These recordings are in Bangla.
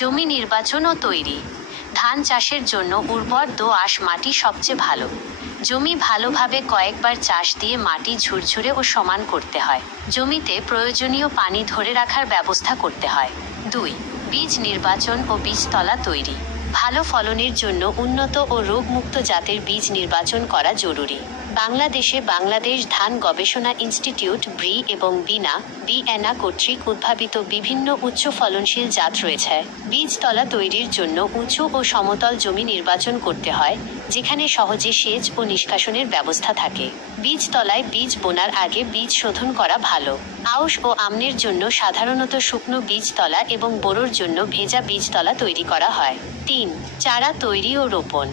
জমি নির্বাচনও তৈরি। ধান চাষের জন্য উর্বর দোআঁশ মাটি সবচেয়ে ভালো। জমি ভালোভাবে কয়েকবার চাষ দিয়ে মাটি ঝুরঝুরে ও সমান করতে হয়। জমিতে প্রয়োজনীয় পানি ধরে রাখার ব্যবস্থা করতে হয়। দুই, বীজ নির্বাচন ও বীজতলা তৈরি। ভালো ফলনের জন্য উন্নত ও রোগমুক্ত জাতের বীজ নির্বাচন করা জরুরি। বাংলাদেশে বাংলাদেশ ধান গবেষণা ইনস্টিটিউট ব্রি এবং বিনা বিএনা কর্তৃক উদ্ভাবিত বিভিন্ন উচ্চ ফলনশীল জাত রয়েছে। বীজতলা তৈরির জন্য উঁচু ও সমতল জমি নির্বাচন করতে হয়, যেখানে সহজে সেচ ও নিষ্কাশনের ব্যবস্থা থাকে। বীজতলায় বীজ বোনার আগে বীজ শোধন করা ভালো। আউশ ও আমনের জন্য সাধারণত শুকনো বীজতলা এবং বোরোর জন্য ভেজা বীজতলা তৈরি করা হয়। তিন চারা তৈরি ও রোপণ।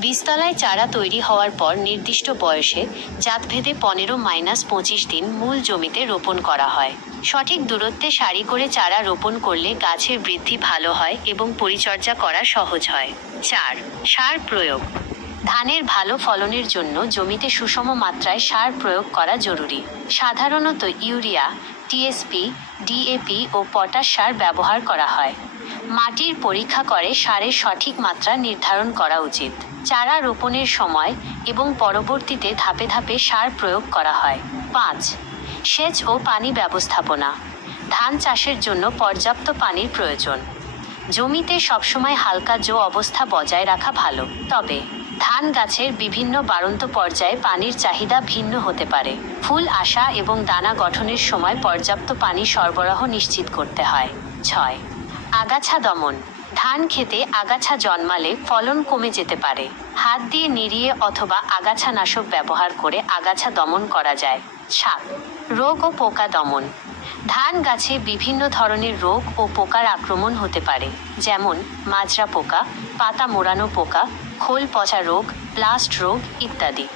বীজতলায় চারা তৈরি হওয়ার পর নির্দিষ্ট বয়সে জাতভেদে পনেরো মাইনাস পঁচিশ দিন মূল জমিতে রোপণ করা হয়। সঠিক দূরত্বে সারি করে চারা রোপণ করলে গাছের বৃদ্ধি ভালো হয় এবং পরিচর্যা করা সহজ হয়। চার, সার প্রয়োগ। ধানের ভালো ফলনের জন্য জমিতে সুষম মাত্রায় সার প্রয়োগ করা জরুরি। সাধারণত ইউরিয়া, টিএসপি, ডিএপি ও পটাশ সার ব্যবহার করা হয়। মাটির পরীক্ষা করে সারের সঠিক মাত্রা নির্ধারণ করা উচিত। চারা রোপণের সময় এবং পরবর্তীতে ধাপে ধাপে সার প্রয়োগ করা হয়। পাঁচ, সেচ ও পানি ব্যবস্থাপনা। ধান চাষের জন্য পর্যাপ্ত পানির প্রয়োজন। জমিতে সবসময় হালকা জো অবস্থা বজায় রাখা ভালো। তবে, ধান গাছের বিভিন্ন বাড়ন্ত পর্যায়ে পানির চাহিদা ভিন্ন হতে পারে। ফুল আসা এবং দানা গঠনের সময় পর্যাপ্ত পানি সরবরাহ নিশ্চিত করতে হয়। ছয় আগাছা দমন। ধান খেতে আগাছা জন্মালে ফলন কমে যেতে পারে। হাত দিয়ে নিড়িয়ে অথবা আগাছা নাশক ব্যবহার করে আগাছা দমন করা যায়। সাপ রোগ ও পোকা দমন। ধান গাছে বিভিন্ন ধরনের রোগ ও পোকার আক্রমণ হতে পারে, যেমন মাজরা পোকা, পাতা মোড়ানো পোকা, খোল পচা রোগ, ব্লাস্ট রোগ ইত্যাদি।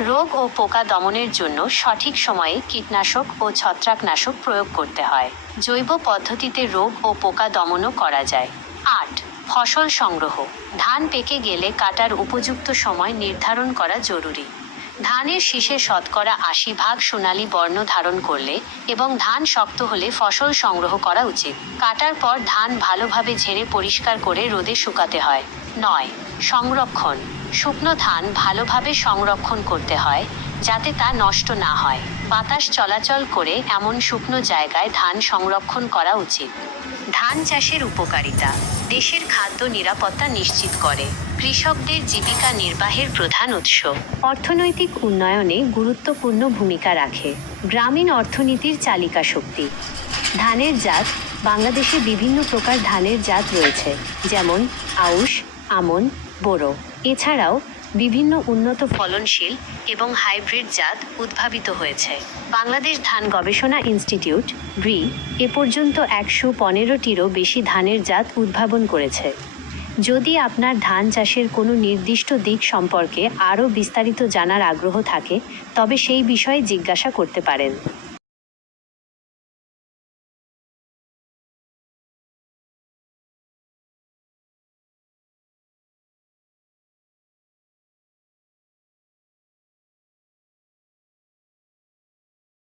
রোগ ও পোকা দমনের জন্য সঠিক সময়ে কীটনাশক ও ছত্রাকনাশক প্রয়োগ করতে হয়। জৈব পদ্ধতিতে রোগ ও পোকা দমনও করা যায়। আট, ফসল সংগ্রহ। ধান পেকে গেলে কাটার উপযুক্ত সময় নির্ধারণ করা জরুরি। ধানের শীষে শতকরা আশি ভাগ সোনালী বর্ণ ধারণ করলে এবং ধান শক্ত হলে ফসল সংগ্রহ করা উচিত। কাটার পর ধান ভালোভাবে ঝেড়ে পরিষ্কার করে রোদে শুকাতে হয়। নয়, সংরক্ষণ। শুকনো ধান ভালোভাবে সংরক্ষণ করতে হয়, যাতে তা নষ্ট না হয়। বাতাস চলাচল করে এমন শুকনো জায়গায় ধান সংরক্ষণ করা উচিত। ধান চাষের উপকারিতা। দেশের খাদ্য নিরাপত্তা নিশ্চিত করে। কৃষকদের জীবিকা নির্বাহের প্রধান উৎস। অর্থনৈতিক উন্নয়নে গুরুত্বপূর্ণ ভূমিকা রাখে। গ্রামীণ অর্থনীতির চালিকা শক্তি। ধানের জাত। বাংলাদেশে বিভিন্ন প্রকার ধানের জাত রয়েছে, যেমন আউশ, আমন, বোরো। এছাড়াও বিভিন্ন উন্নত ফলনশীল এবং হাইব্রিড জাত উদ্ভাবিত হয়েছে। বাংলাদেশ ধান গবেষণা ইনস্টিটিউট ব্রি এ পর্যন্ত একশো পনেরোটিরও বেশি ধানের জাত উদ্ভাবন করেছে। যদি আপনার ধান চাষের কোনো নির্দিষ্ট দিক সম্পর্কে আরও বিস্তারিত জানার আগ্রহ থাকে, তবে সেই বিষয়ে জিজ্ঞাসা করতে পারেন।